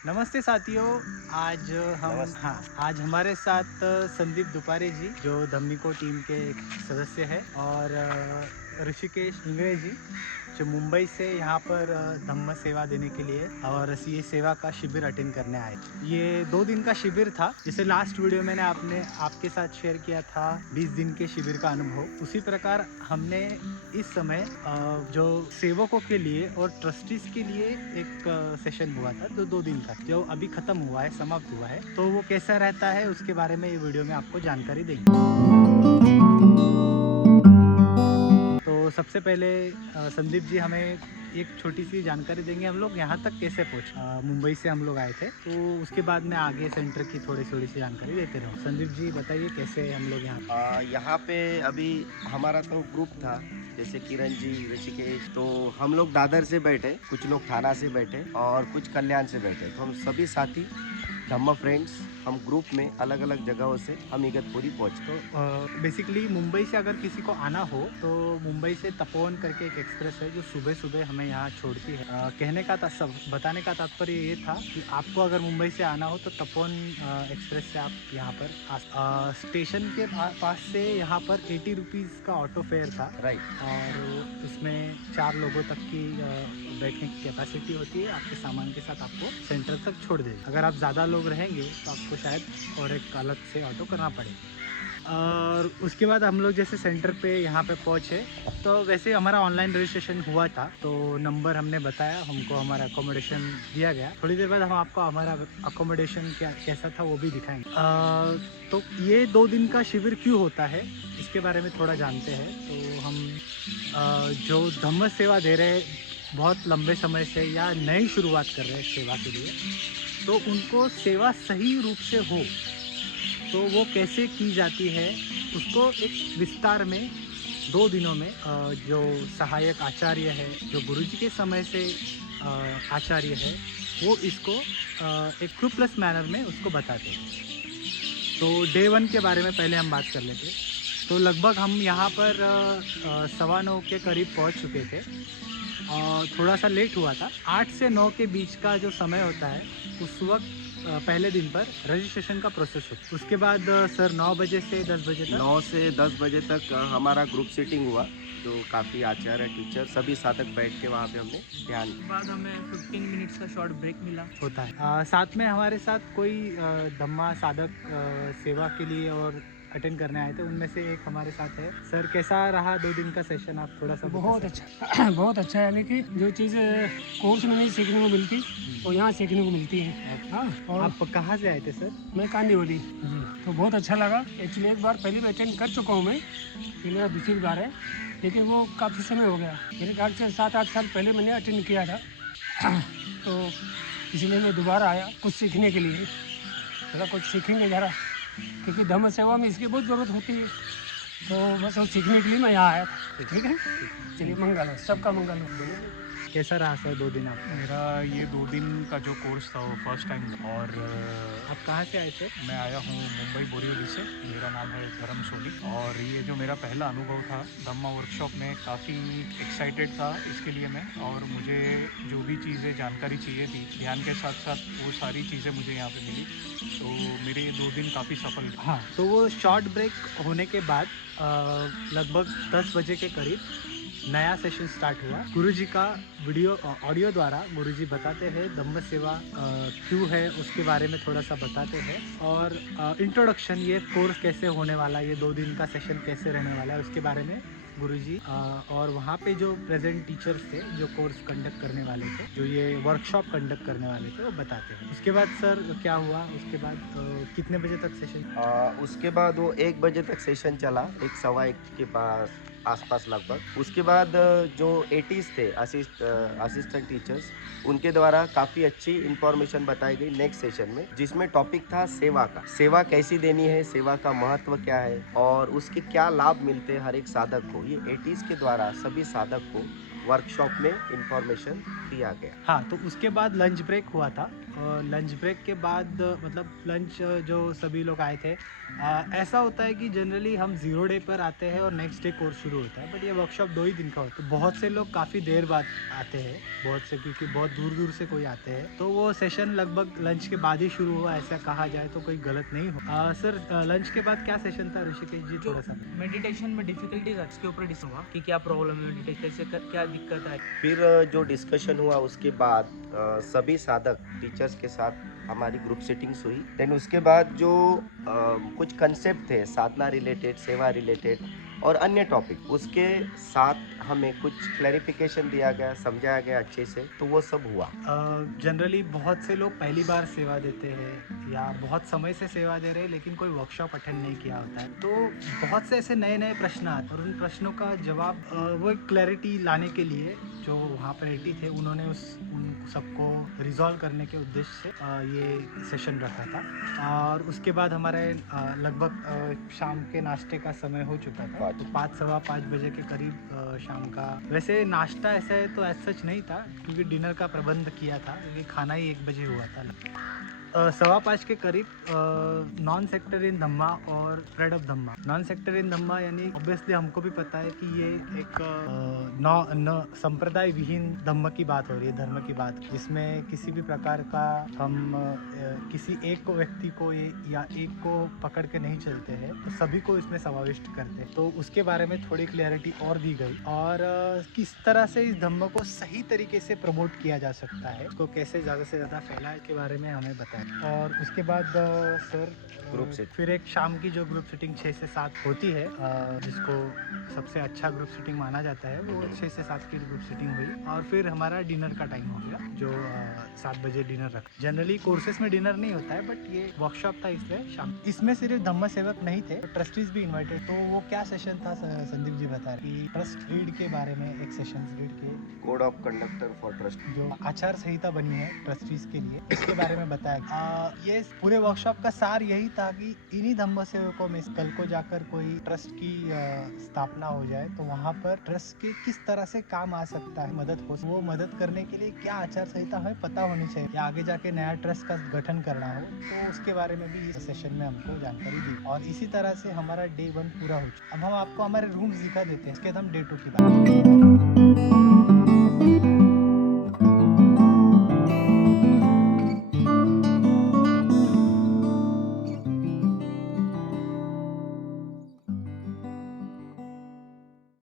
नमस्ते साथियों। आज हम नमस्ते। आज हमारे साथ संदीप दुपारे जी जो धम्मिको टीम के एक सदस्य है और ऋषिकेश इंगड़े जी जो मुंबई से यहाँ पर धम्म सेवा देने के लिए और ये सेवा का शिविर अटेंड करने आए। ये 2 दिन का शिविर था। जैसे लास्ट वीडियो मैंने आपके साथ शेयर किया था 20 दिन के शिविर का अनुभव, उसी प्रकार हमने इस समय जो सेवकों के लिए और ट्रस्टीज के लिए एक सेशन हुआ था जो 2 दिन का जो अभी खत्म हुआ है, समाप्त हुआ है। तो वो कैसा रहता है उसके बारे में ये वीडियो में आपको जानकारी देंगे। तो सबसे पहले संदीप जी हमें एक छोटी सी जानकारी देंगे। हम लोग यहाँ तक कैसे पहुँचे? मुंबई से हम लोग आए थे, तो उसके बाद मैं आगे सेंटर की थोड़ी सी जानकारी देते रहूँ। संदीप जी बताइए कैसे हम लोग यहाँ यहाँ पे अभी हमारा तो ग्रुप था, जैसे किरण जी, ऋषिकेश। तो हम लोग दादर से बैठे, कुछ लोग थाना से बैठे और कुछ कल्याण से बैठे। तो हम सभी साथी धम्म फ्रेंड्स, हम ग्रुप में अलग अलग जगहों से हम इगतपुरी पहुँचे। तो बेसिकली मुंबई से अगर किसी को आना हो तो मुंबई से तपोवन करके एक एक्सप्रेस है जो सुबह सुबह हमें यहाँ छोड़ती है। बताने का तात्पर्य ये था कि आपको अगर मुंबई से आना हो तो तपोवन एक्सप्रेस से आप यहाँ पर स्टेशन के पास से यहाँ पर 80 रुपीज़ का ऑटो फेयर था। राइट। और इसमें 4 लोगों तक की बैठने की कैपेसिटी होती है। आपके सामान के साथ आपको सेंटर तक छोड़ देगा। अगर आप ज़्यादा लोग रहेंगे तो आपको शायद और एक अलग से ऑटो करना पड़ेगा। और उसके बाद हम लोग जैसे सेंटर पे यहाँ पे पहुँचे तो वैसे हमारा ऑनलाइन रजिस्ट्रेशन हुआ था, तो नंबर हमने बताया, हमको हमारा अकोमोडेशन दिया गया। थोड़ी देर बाद हम आपको हमारा अकोमोडेशन कैसा था वो भी दिखाएंगे। तो ये 2 दिन का शिविर क्यों होता है इसके बारे में थोड़ा जानते हैं। तो हम जो धम्म सेवा दे रहे हैं बहुत लंबे समय से या नई शुरुआत कर रहे हैं सेवा के लिए, तो उनको सेवा सही रूप से हो तो वो कैसे की जाती है उसको एक विस्तार में 2 दिनों में जो सहायक आचार्य है, जो गुरुजी के समय से आचार्य है, वो इसको एक ट्रू प्लस मैनर में उसको बताते हैं। तो डे 1 के बारे में पहले हम बात कर लेते हैं। तो लगभग हम यहाँ पर 9:15 के करीब पहुँच चुके थे और थोड़ा सा लेट हुआ था। 8 से 9 के बीच का जो समय होता है उस वक्त पहले दिन पर रजिस्ट्रेशन का प्रोसेस होता है। उसके बाद सर 9 बजे से 10 बजे तक 9 से 10 बजे तक हमारा ग्रुप सीटिंग हुआ, जो काफ़ी आचार्य, टीचर सभी साधक बैठ के वहाँ पे हमने ध्यान। बाद हमें 15 मिनट्स का शॉर्ट ब्रेक मिला होता है। साथ में हमारे साथ कोई धम्मा साधक सेवा के लिए और अटेंड करने आए थे, उनमें से एक हमारे साथ है। सर कैसा रहा 2 दिन का सेशन, आप थोड़ा सा बहुत अच्छा बहुत अच्छा। यानी कि जो चीज़ कोर्स में नहीं सीखने को मिलती वो यहाँ सीखने को मिलती है। हाँ, और आप कहाँ से आए थे सर? मैं कांदीवली, तो बहुत अच्छा लगा। एक्चुअली एक बार पहले भी अटेंड कर चुका हूँ मैं, ये मेरा दूसरी बार है, लेकिन वो काफ़ी समय हो गया। मेरे ख्याल से 7-8 साल पहले मैंने अटेंड किया था। तो इसलिए मैं दोबारा आया कुछ सीखने के लिए, थोड़ा कुछ सीखेंगे ज़रा, क्योंकि धम्म सेवा में इसकी बहुत ज़रूरत होती है। तो बस वो सीखने के लिए मैं यहाँ आया था। ठीक है, चलिए मंगल हो, सबका मंगल हो। कैसा रहा सर 2 दिन आपका? मेरा ये 2 दिन का जो कोर्स था वो फर्स्ट टाइम। और आप कहाँ से आए थे? मैं आया हूँ मुंबई बोरीवली से। मेरा नाम है धर्म सोनी और ये जो मेरा पहला अनुभव था धम्मा वर्कशॉप में, काफ़ी एक्साइटेड था इसके लिए मैं। और मुझे जो भी चीज़ें जानकारी चाहिए थी ध्यान के साथ साथ वो सारी चीज़ें मुझे यहाँ पे मिली। तो मेरे ये 2 दिन काफ़ी सफल। हाँ, तो वो शॉर्ट ब्रेक होने के बाद लगभग 10 बजे के करीब नया सेशन स्टार्ट हुआ। गुरुजी का ऑडियो द्वारा गुरुजी बताते हैं धम्म सेवा क्यों है उसके बारे में थोड़ा सा बताते हैं, और इंट्रोडक्शन, ये कोर्स कैसे होने वाला है, ये 2 दिन का सेशन कैसे रहने वाला है उसके बारे में गुरुजी और वहाँ पे जो प्रेजेंट टीचर्स थे जो कोर्स कंडक्ट करने वाले थे, जो ये वर्कशॉप कंडक्ट करने वाले थे, वो बताते हैं। उसके बाद सर क्या हुआ? उसके बाद कितने बजे तक सेशन? उसके बाद वो 1 बजे तक सेशन चला, 1 सवा 1 के पास आसपास लगभग। उसके बाद जो एटीज़ थे असिस्टेंट टीचर्स, उनके द्वारा काफ़ी अच्छी इंफॉर्मेशन बताई गई नेक्स्ट सेशन में, जिसमें टॉपिक था सेवा का। सेवा कैसी देनी है, सेवा का महत्व क्या है और उसके क्या लाभ मिलते हैं हर एक साधक को। ये एटीज़ के द्वारा सभी साधक को वर्कशॉप में इंफॉर्मेशन दिया गया। हाँ, तो उसके बाद लंच ब्रेक हुआ था और लंच ब्रेक के बाद मतलब लंच जो सभी लोग आए थे, ऐसा होता है कि जनरली हम 0 डे पर आते हैं और नेक्स्ट डे कोर्स शुरू होता है, बट ये वर्कशॉप 2 ही दिन का होता है। बहुत से लोग काफ़ी देर बाद आते हैं, बहुत से, क्योंकि बहुत दूर दूर से कोई आते हैं, तो वो सेशन लगभग लंच के बाद ही शुरू हुआ, ऐसा कहा जाए तो कोई गलत नहीं हो। सर, लंच के बाद क्या सेशन था ऋषिकेश जी, थोड़ा सा? मेडिटेशन में डिफिकल्टीज है, इसके ऊपर डिस्कस हुआ कि क्या प्रॉब्लम है मेडिटेशन, कैसे क्या दिक्कत है। फिर जो डिस्कशन हुआ उसके बाद सभी साधक टीचर्स के साथ हमारी ग्रुप सीटिंग्स हुई। देन उसके बाद जो कुछ कंसेप्ट थे साधना रिलेटेड, सेवा रिलेटेड और अन्य टॉपिक, उसके साथ हमें कुछ क्लैरिफिकेशन दिया गया, समझाया गया अच्छे से, तो वो सब हुआ। जनरली बहुत से लोग पहली बार सेवा देते हैं या बहुत समय से सेवा दे रहे हैं, लेकिन कोई वर्कशॉप अटेंड नहीं किया होता है, तो बहुत से ऐसे नए नए प्रश्न आते हैं और उन प्रश्नों का जवाब वो क्लैरिटी लाने के लिए जो वहाँ पर एटी थे, उन्होंने उन सबको रिजॉल्व करने के उद्देश्य से ये सेशन रखा था। और उसके बाद हमारे लगभग शाम के नाश्ते का समय हो चुका था, तो 5, सवा 5 बजे के करीब शाम का। वैसे नाश्ता ऐसे तो एज सच नहीं था, क्योंकि डिनर का प्रबंध किया था, क्योंकि खाना ही 1 बजे हुआ था। 5:15 के करीब नॉन सेक्टर इन धम्मा और spread of Dhamma. Non sector in Dhamma यानी ऑब्वियसली हमको भी पता है कि ये एक संप्रदाय विहीन धम्म की बात हो रही है, धर्म की बात, जिसमें किसी भी प्रकार का हम किसी एक को व्यक्ति को या एक को पकड़ के नहीं चलते हैं, तो सभी को इसमें समाविष्ट करते हैं। तो उसके बारे में थोड़ी क्लैरिटी और दी गई, और किस तरह से इस धम्म को सही तरीके से प्रमोट किया जा सकता है, उसको कैसे ज़्यादा से ज़्यादा फैलाए के बारे में हमें बताया। और उसके बाद सर ग्रुप सेट फिर एक शाम की जो ग्रुप सीटिंग 6 से 7 होती है, जिसको सबसे अच्छा ग्रुप सीटिंग माना जाता है, वो 6 से 7 की ग्रुप सीटिंग हुई। और फिर हमारा डिनर का टाइम हो गया, जो 7 बजे डिनर रखा। जनरली कोर्सेस में डिनर नहीं होता है, बट ये वर्कशॉप था इसलिए शाम। इसमें सिर्फ धम्म सेवक नहीं थे, तो ट्रस्टीज भी इन्वाइटेड। तो वो क्या सेशन था संदीप जी बता रहे कि ट्रस्ट रीड के बारे में, एक सेशन रीड के code of conductor for trust, जो आचार संहिता बनी है ट्रस्टीज के लिए, इसके बारे में बताया। ये पूरे वर्कशॉप का सार यही था कि इन्हीं धम्म सेवकों में कल को जाकर कोई ट्रस्ट की स्थापना हो जाए, तो वहाँ पर ट्रस्ट के किस तरह से काम आ सकता है, मदद हो, वो मदद करने के लिए क्या आचार संहिता हमें पता होनी चाहिए, या आगे जाके नया ट्रस्ट का गठन करना हो, तो उसके बारे में भी इस सेशन में हमको जानकारी दी। और इसी तरह से हमारा डे 1 पूरा हो चुका। अब हम आपको हमारे रूम्स दिखा देते हैं, इसके बाद हम डे 2 की बात करते हैं।